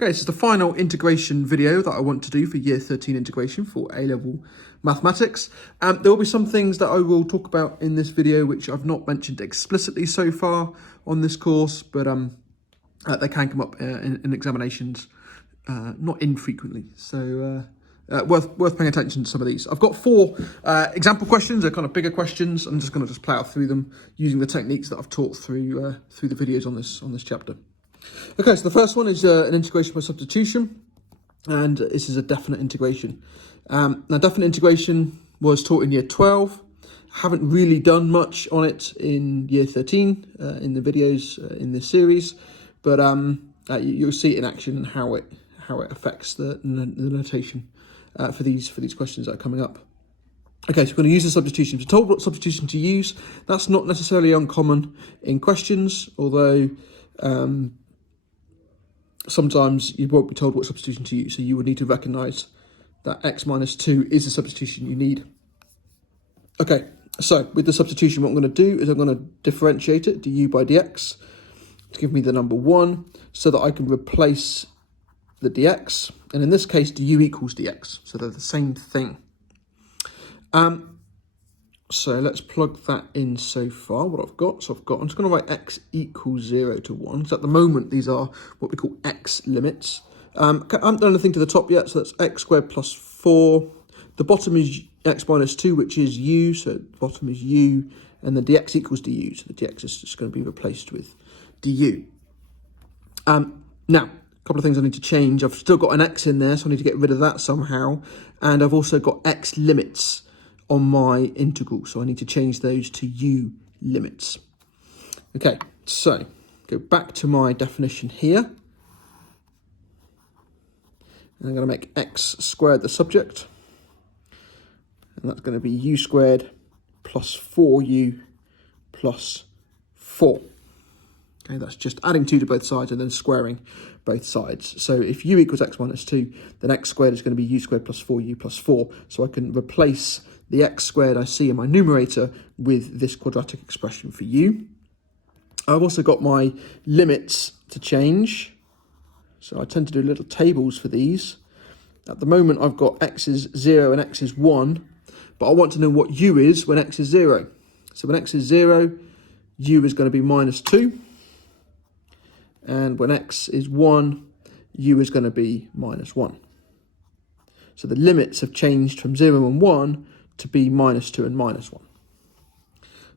Okay, this is the final integration video that I want to do for Year 13 integration for A-level mathematics. There will be some things that I will talk about in this video which I've not mentioned explicitly so far on this course, but they can come up in examinations not infrequently. So worth paying attention to some of these. I've got 4 example questions. They're kind of bigger questions. I'm just going to plow through them using the techniques that I've taught through the videos on this chapter. Okay, so the first one is an integration by substitution, and this is a definite integration. Now, definite integration was taught in Year 12. Haven't really done much on it in Year 13 in the videos in this series, but you'll see it in action and how it affects the notation for these questions that are coming up. Okay, so we're going to use the substitution. We're told what substitution to use. That's not necessarily uncommon in questions, although sometimes you won't be told what substitution to use, so you would need to recognise that x minus 2 is the substitution you need. Okay, so with the substitution, what I'm going to do is I'm going to differentiate it, du by dx, to give me the number 1, so that I can replace the dx, and in this case, du equals dx, so they're the same thing. So let's plug that in so far, what I've got. So I'm just going to write x equals 0 to 1. So at the moment, these are what we call x limits. I haven't done anything to the top yet, so that's x squared plus 4. The bottom is x minus 2, which is u, so the bottom is u, and then dx equals du, so the dx is just going to be replaced with du. Now, a couple of things I need to change. I've still got an x in there, so I need to get rid of that somehow, and I've also got x limits on my integral, so I need to change those to u limits. Okay, so go back to my definition here. And I'm going to make x squared the subject, and that's going to be u squared plus 4u plus 4. Okay, that's just adding 2 to both sides and then squaring both sides. So if u equals x minus 2, then x squared is going to be u squared plus 4u plus 4. So I can replace the x squared I see in my numerator with this quadratic expression for u. I've also got my limits to change. So I tend to do little tables for these. At the moment, I've got x is 0 and x is 1, but I want to know what u is when x is 0. So when x is 0, u is going to be minus 2. And when x is 1, u is going to be minus 1. So the limits have changed from 0 and 1 to be minus 2 and minus 1.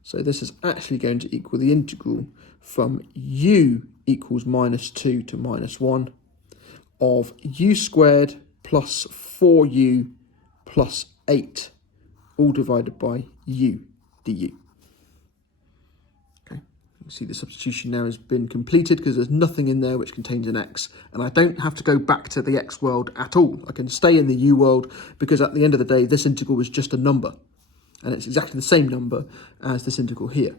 So this is actually going to equal the integral from u equals minus 2 to minus 1 of u squared plus 4u plus 8, all divided by u du. Okay, you can see the substitution now has been completed because there's nothing in there which contains an x, and I don't have to go back to the x world at all. I can stay in the u world because at the end of the day, this integral is just a number, and it's exactly the same number as this integral here.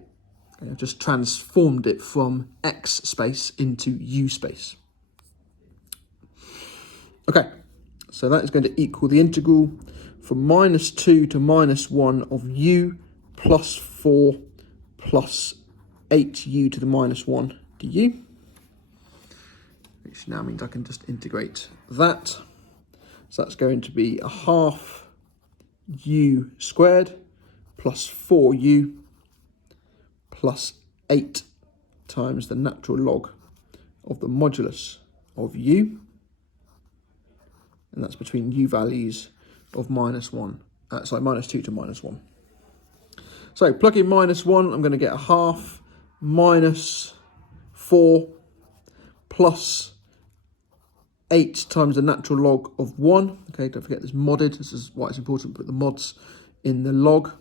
Okay, I've just transformed it from x space into u space. Okay, so that is going to equal the integral from minus 2 to minus 1 of u plus 4 plus 8u to the minus 1 du, which now means I can just integrate that. So that's going to be a half u squared plus 4u plus 8 times the natural log of the modulus of u, and that's between u values of minus 2 to minus 1. So plug in minus 1, I'm going to get a half minus 4 plus 8 times the natural log of 1. Okay, don't forget this modded. This is why it's important to put the mods in the log.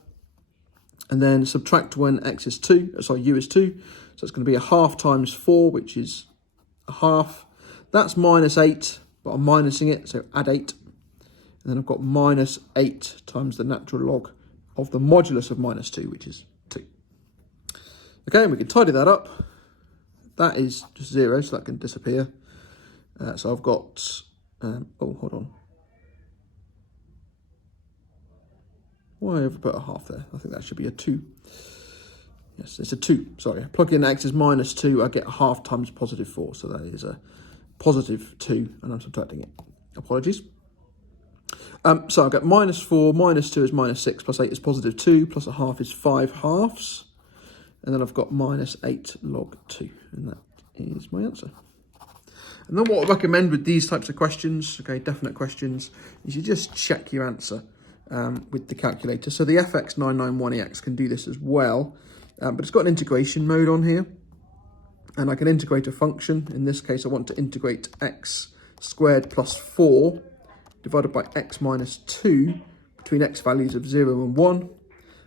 And then subtract when x is 2, u is 2. So it's going to be a half times 4, which is a half. That's minus 8, but I'm minusing it, so add 8. And then I've got minus 8 times the natural log of the modulus of minus 2, which is 2. Okay, and we can tidy that up. That is just 0, so that can disappear. So I've got, hold on. Why have I put a half there? I think that should be a 2. Yes, it's a 2, sorry. Plug in x is minus 2, I get a half times positive 4, so that is a positive 2, and I'm subtracting it. Apologies. So I'll get minus 4, minus 2 is minus 6, plus 8 is positive 2, plus a half is 5 halves. And then I've got minus 8 log 2, and that is my answer. And then what I recommend with these types of questions, okay, definite questions, is you just check your answer with the calculator. So the FX991EX can do this as well, but it's got an integration mode on here. And I can integrate a function. In this case, I want to integrate x squared plus 4 divided by x minus 2 between x values of 0 and 1.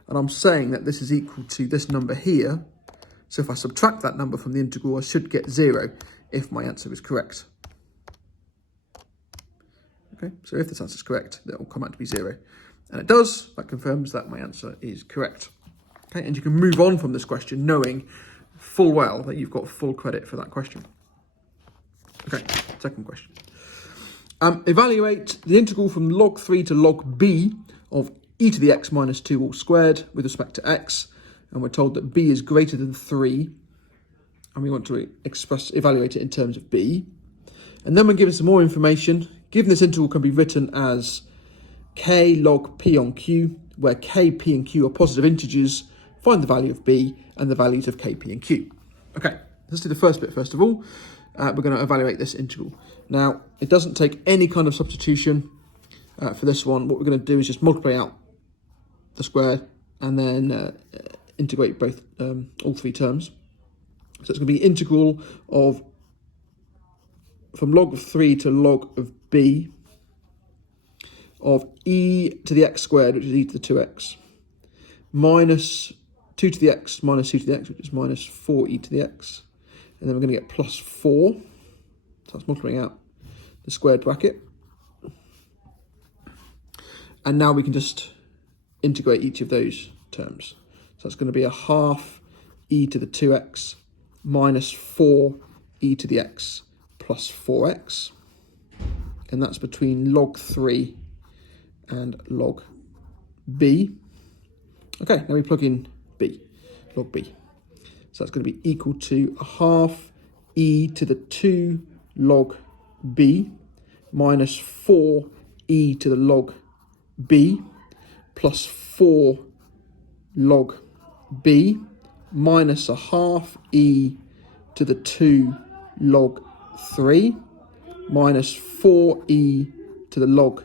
And I'm saying that this is equal to this number here. So if I subtract that number from the integral, I should get 0 if my answer is correct. Okay, so if this answer is correct, that will come out to be 0. And it does. That confirms that my answer is correct. Okay, and you can move on from this question knowing full well that you've got full credit for that question. Okay, second question. Evaluate the integral from log 3 to log b of e to the x minus 2 all squared with respect to x. And we're told that b is greater than 3. And we want to evaluate it in terms of b. And then we're given some more information. Given this integral can be written as k log p on q, where k, p and q are positive integers. Find the value of b and the values of k, p and q. Okay, let's do the first bit first of all. We're going to evaluate this integral. Now, it doesn't take any kind of substitution for this one. What we're going to do is just multiply out the square and then integrate both all three terms. So it's going to be integral of from log of 3 to log of b of e to the x squared, which is e to the 2x, minus 2 to the x minus 2 to the x, which is minus 4e to the x. And then we're going to get plus 4. So that's multiplying out the squared bracket. And now we can just integrate each of those terms. So that's going to be a half e to the 2x minus 4e to the x plus 4x. And that's between log 3 and log b. Okay, now we plug in b, log b. So that's going to be equal to a half e to the 2 log b minus 4e to the log b plus 4 log b minus a half e to the 2 log 3 minus 4e to the log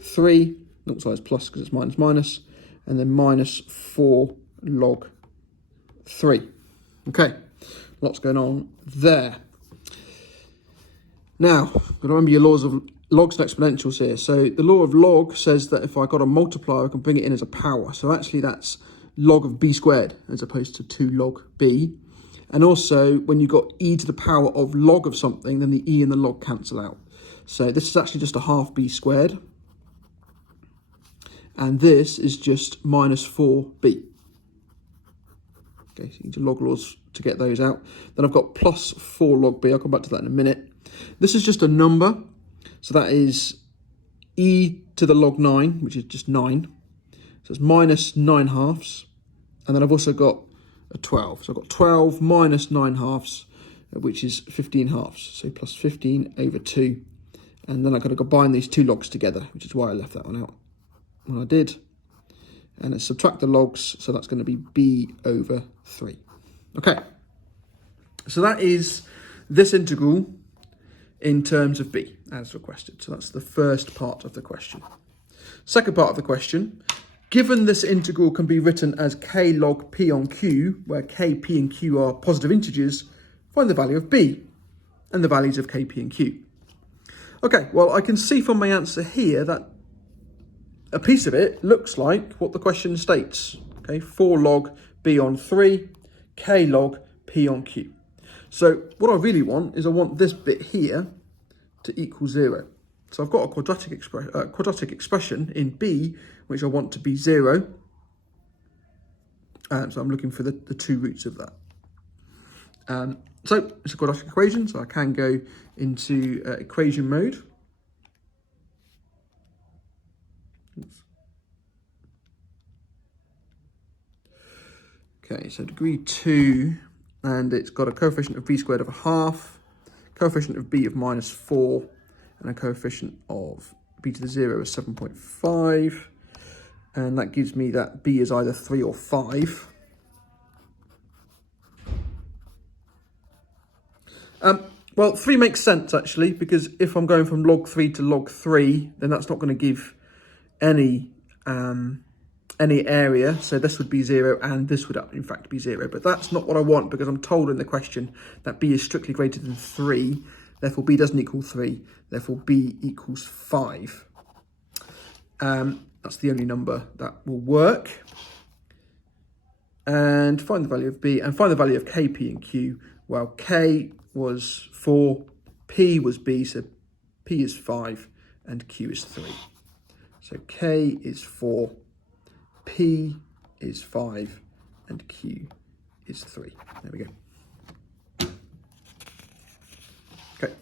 3. Looks like it's plus because it's minus minus. And then minus 4 log 3. Okay, lots going on there. Now, got to remember your laws of logs and exponentials here. So the law of log says that if I got a multiplier, I can bring it in as a power. So actually that's log of b squared as opposed to 2 log b. And also when you've got e to the power of log of something, then the e and the log cancel out. So this is actually just a half b squared. And this is just minus 4b. Okay, so you need to log laws to get those out. Then I've got plus 4 log b. I'll come back to that in a minute. This is just a number. So that is e to the log 9, which is just 9. So it's minus 9 halves. And then I've also got a 12. So I've got 12 minus 9 halves, which is 15 halves. So plus 15 over 2. And then I've got to combine these two logs together, which is why I left that one out when I did. And let's subtract the logs, so that's going to be b over 3. Okay, so that is this integral in terms of b, as requested. So that's the first part of the question. Second part of the question, given this integral can be written as k log p on q, where k, p and q are positive integers, find the value of b and the values of k, p and q. Okay, well, I can see from my answer here that a piece of it looks like what the question states. Okay, 4 log b on 3, k log p on q. So what I really want is I want this bit here to equal 0. So I've got a quadratic expression in b, which I want to be 0. So I'm looking for the 2 roots of that. So it's a quadratic equation, so I can go into equation mode. Okay, so degree 2, and it's got a coefficient of b squared of a half, coefficient of b of minus 4, and a coefficient of b to the 0 is 7.5. And that gives me that b is either 3 or 5. Well, 3 makes sense, actually, because if I'm going from log 3 to log 3, then that's not going to give any area. So this would be 0, and this would, in fact, be 0. But that's not what I want, because I'm told in the question that b is strictly greater than 3. Therefore, b doesn't equal 3. Therefore, b equals 5. That's the only number that will work. And find the value of b, and find the value of k, p, and q. Well, k was 4, p was b, so p is 5, and q is 3. So k is 4, p is 5, and q is 3. There we go. Okay,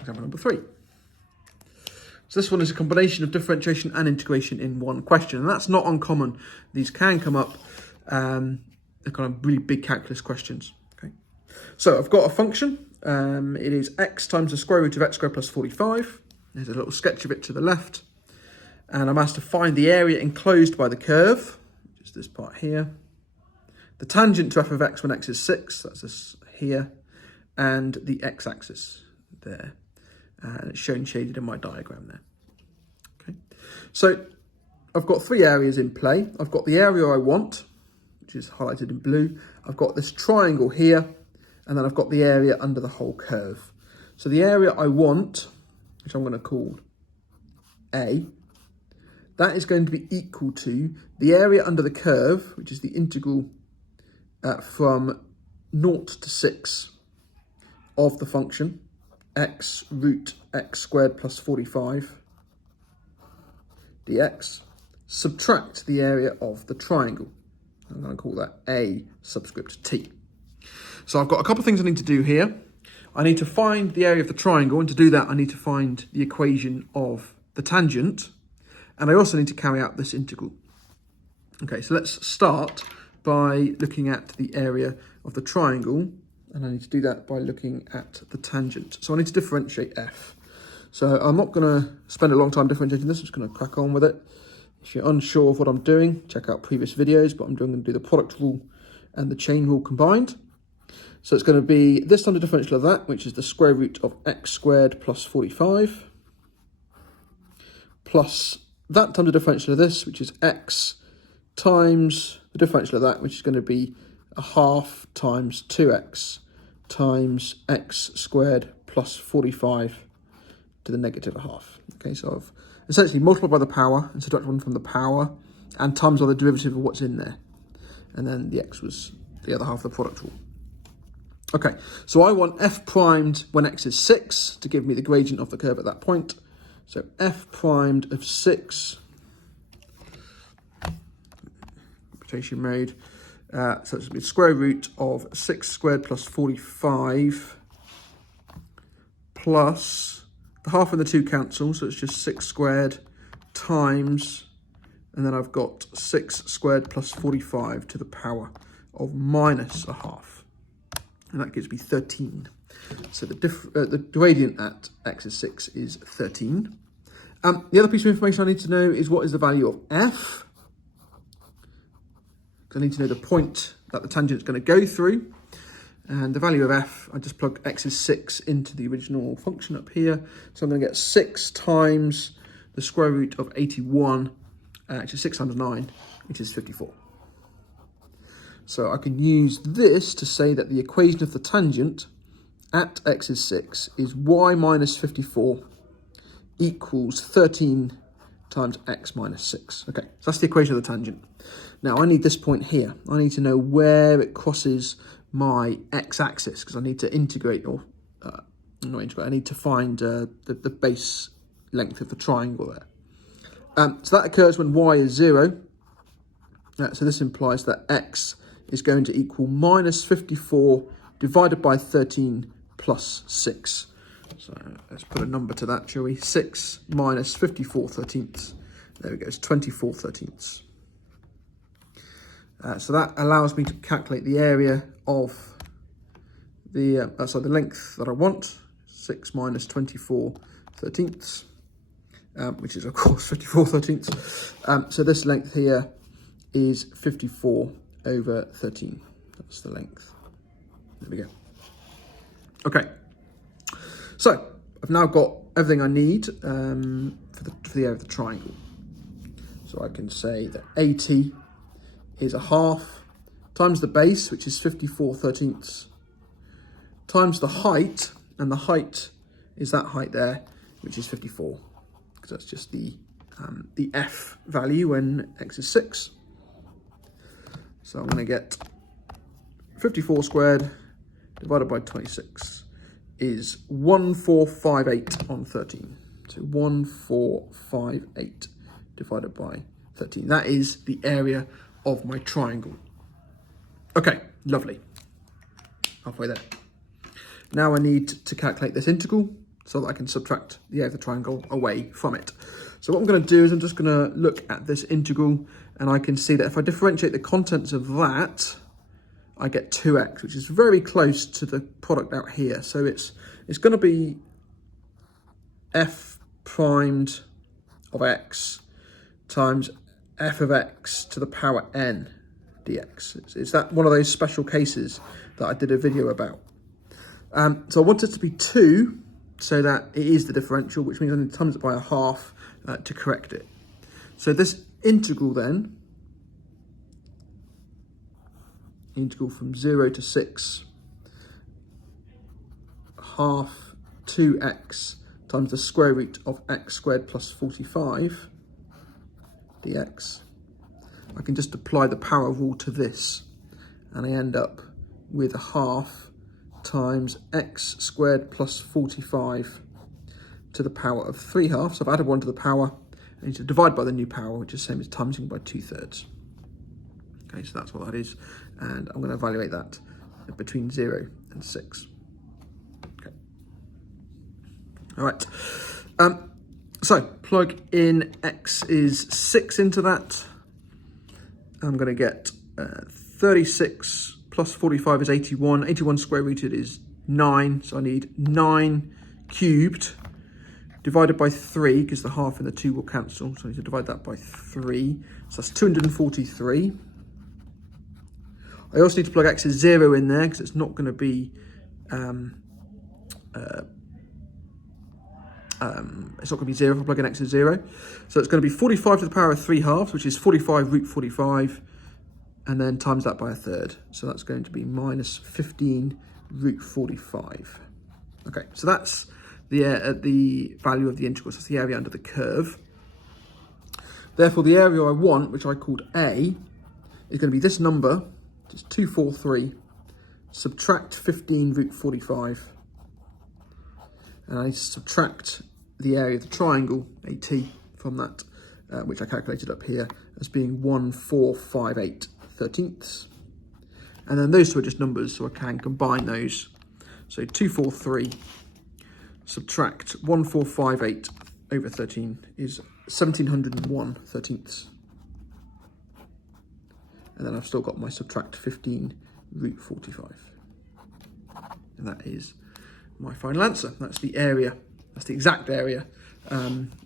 example number 3. So this one is a combination of differentiation and integration in one question, and that's not uncommon. These can come up. They're kind of really big calculus questions. Okay, so I've got a function. It is x times the square root of x squared plus 45. There's a little sketch of it to the left. And I'm asked to find the area enclosed by the curve, which is this part here. The tangent to f of x when x is 6, that's this here. And the x-axis there. And it's shown shaded in my diagram there. Okay, so I've got 3 areas in play. I've got the area I want, which is highlighted in blue. I've got this triangle here, and then I've got the area under the whole curve. So the area I want, which I'm going to call A, that is going to be equal to the area under the curve, which is the integral from 0 to 6 of the function, x root x squared plus 45 dx, subtract the area of the triangle. I'm going to call that A subscript t. So I've got a couple of things I need to do here. I need to find the area of the triangle, and to do that I need to find the equation of the tangent, and I also need to carry out this integral. Okay, so let's start by looking at the area of the triangle, and I need to do that by looking at the tangent. So I need to differentiate f. So I'm not going to spend a long time differentiating this, I'm just going to crack on with it. If you're unsure of what I'm doing, check out previous videos, but I'm going to do the product rule and the chain rule combined. So it's going to be this times the differential of that, which is the square root of x squared plus 45, plus that times the differential of this, which is x, times the differential of that, which is going to be a half times 2x times x squared plus 45 to the negative a half. Okay, so I've essentially multiplied by the power and subtracted 1 from the power, and times by the derivative of what's in there. And then the x was the other half of the product rule. Okay, so I want f primed when x is 6 to give me the gradient of the curve at that point. So f primed of 6, computation mode, so it's going to be square root of 6 squared plus 45 plus the half and the 2 cancel, so it's just 6 squared times, and then I've got 6 squared plus 45 to the power of minus a half, and that gives me 13. So the gradient at x is 6 is 13. The other piece of information I need to know is what is the value of f. Because I need to know the point that the tangent is going to go through. And the value of f, I just plug x is 6 into the original function up here. So I'm going to get 6 times the square root of 81, which is 6 times 9, which is 54. So I can use this to say that the equation of the tangent at x is 6 is y minus 54 equals 13 times x minus 6. Okay, so that's the equation of the tangent. Now I need this point here. I need to know where it crosses my x-axis, because I need to integrate, or not integrate, I need to find the base length of the triangle there. So that occurs when y is 0. So this implies that x is going to equal minus 54 divided by 13 plus 6. So let's put a number to that, shall we? 6 minus 54 thirteenths. There we go, it's 24 thirteenths. So that allows me to calculate the area of the length that I want, 6 minus 24 13ths, which is, of course, 54 13ths. So this length here is 54 over 13. That's the length. There we go. Okay. So I've now got everything I need for the area of the triangle. So I can say that AT is a half times the base, which is 54 13ths, times the height, and the height is that height there, which is 54, because that's just the F value when X is 6. So I'm going to get 54 squared divided by 26 is 1458 on 13. So 1458 divided by 13. That is the area of my triangle. Okay, lovely. Halfway there. Now I need to calculate this integral so that I can subtract the area of the triangle away from it. So what I'm going to do is I'm just going to look at this integral, and I can see that if I differentiate the contents of that, I get 2x, which is very close to the product out here. So it's going to be f primed of x times f of x to the power n dx. Is that one of those special cases that I did a video about? So I want it to be 2 so that it is the differential, which means I need to times it by a half to correct it. So this integral then, integral from 0 to 6, half 2x times the square root of x squared plus 45 dx. I can just apply the power rule to this, and I end up with a half times x squared plus 45 to the power of 3 halves. So I've added 1 to the power. I need to divide by the new power, which is the same as timesing by 2/3. Okay, so that's what that is. And I'm going to evaluate that between 0 and 6. Okay. All right. So plug in x is 6 into that. I'm going to get 36 plus 45 is 81. 81 square rooted is 9. So I need 9 cubed divided by 3, because the half and the 2 will cancel. So I need to divide that by 3. So that's 243. I also need to plug x as 0 in there, because it's not going to be it's not going to be 0 if I plug in x as 0. So it's going to be 45 to the power of 3 halves, which is 45 root 45, and then times that by a third. So that's going to be minus 15 root 45. Okay, so that's the value of the integral. So that's the area under the curve. Therefore, the area I want, which I called A, is going to be this number, which is 243, subtract 15 root 45, and I subtract the area of the triangle, AT, from that, which I calculated up here as being 1458 13ths. And then those two are just numbers, so I can combine those. So 243 subtract 1458 over 13 is 1701 13ths. And then I've still got my subtract 15 root 45. And that is my final answer. That's the area. That's the exact area.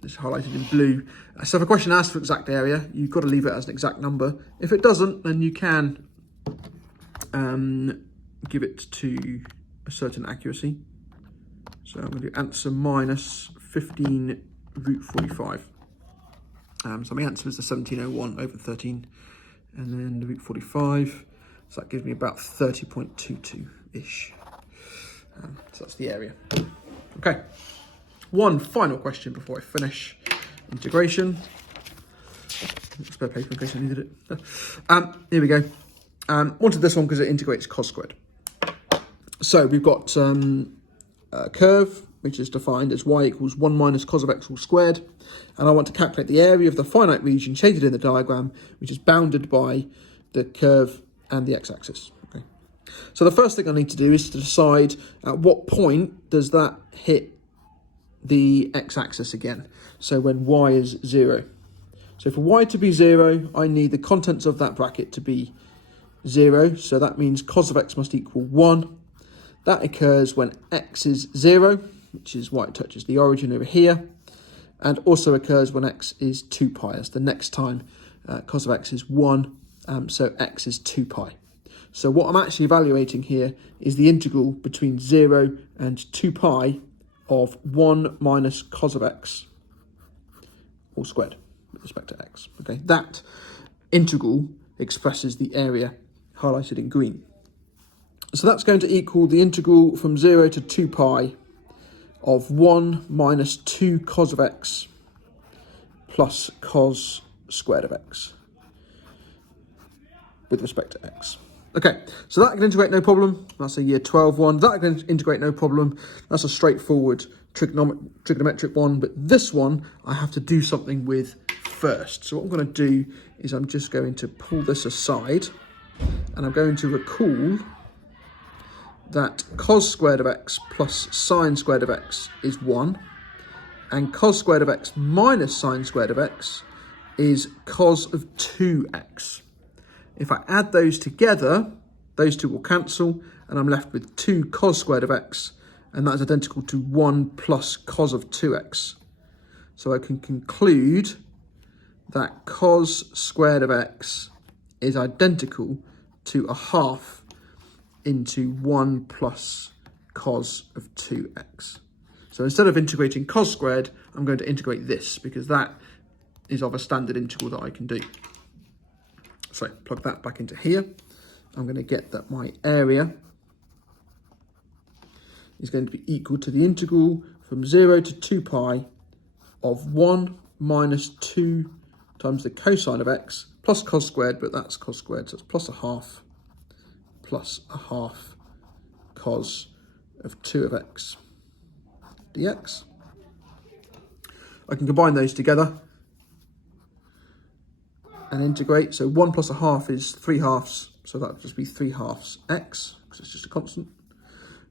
It's highlighted in blue. So if a question asks for exact area, you've got to leave it as an exact number. If it doesn't, then you can give it to a certain accuracy. So I'm going to do answer minus 15 root 45. So my answer is the 1701 over 13, and then the root 45. So that gives me about 30.22-ish. So that's the area. Okay. One final question before I finish integration. Spare paper in case I needed it. Here we go. Wanted this one because it integrates cos squared. So we've got a curve which is defined as y equals 1 minus cos of x all squared, and I want to calculate the area of the finite region shaded in the diagram, which is bounded by the curve and the x-axis. Okay. So the first thing I need to do is to decide at what point does that hit the x-axis again. So when y is 0. So for y to be 0, I need the contents of that bracket to be 0. So that means cos of x must equal 1. That occurs when x is 0. which is why it touches the origin over here, and also occurs when x is 2 pi, as the next time cos of x is 1, so x is 2 pi. So what I'm actually evaluating here is the integral between 0 and 2 pi of 1 minus cos of x, all squared, with respect to x. Okay, that integral expresses the area highlighted in green. So that's going to equal the integral from 0 to 2 pi of 1 minus 2 cos of x plus cos squared of x with respect to x. Okay, so that can integrate no problem. That's a year 12 one. That can integrate no problem. That's a straightforward trigonometric one, but this one I have to do something with first. So what I'm going to do is I'm just going to pull this aside, and I'm going to recall that cos squared of x plus sine squared of x is 1, and cos squared of x minus sine squared of x is cos of 2x. If I add those together, those two will cancel, and I'm left with 2 cos squared of x, and that is identical to 1 plus cos of 2x. So I can conclude that cos squared of x is identical to a half into 1 plus cos of 2x. So instead of integrating cos squared, I'm going to integrate this, because that is of a standard integral that I can do. So plug that back into here. I'm going to get that my area is going to be equal to the integral from 0 to 2 pi of 1 minus 2 times the cosine of x plus cos squared, but that's cos squared, so it's plus a half cos of 2 of x dx. I can combine those together and integrate. So 1 plus a half is 3 halves, so that would just be 3 halves x, because it's just a constant.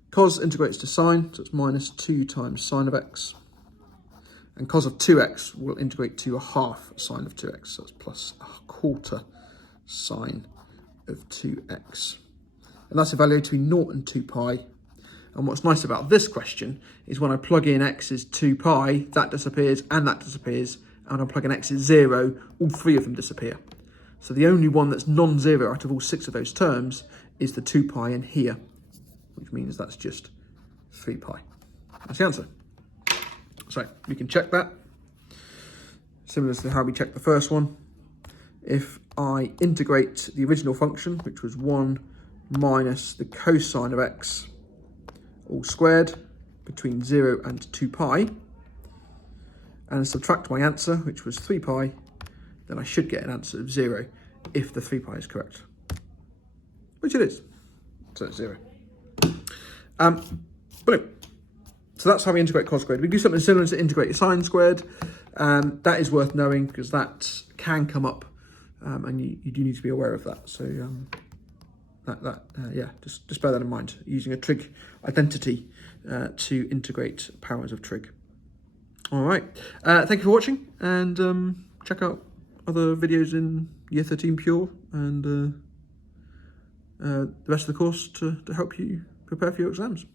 Cos integrates to sine, so it's minus 2 times sine of x. And cos of 2x will integrate to a half sine of 2x, so it's plus a quarter sine of 2x. And that's evaluated between 0 and 2 pi. And what's nice about this question is when I plug in x is 2 pi, that disappears and that disappears. And when I plug in x is 0, all 3 of them disappear. So the only one that's non-zero out of all 6 of those terms is the 2 pi in here, which means that's just 3 pi. That's the answer. So we can check that, similar to how we checked the first one. If I integrate the original function, which was 1 minus the cosine of x, all squared, between 0 and 2 pi, and subtract my answer, which was 3 pi, then I should get an answer of 0 if the 3 pi is correct, which it is. So it's 0. Brilliant. So that's how we integrate cos squared. We do something similar to integrate sine squared. That is worth knowing, because that can come up, and you do need to be aware of that. So yeah, just bear that in mind, using a trig identity to integrate powers of trig. All right, thank you for watching, and check out other videos in Year 13 Pure and the rest of the course to help you prepare for your exams.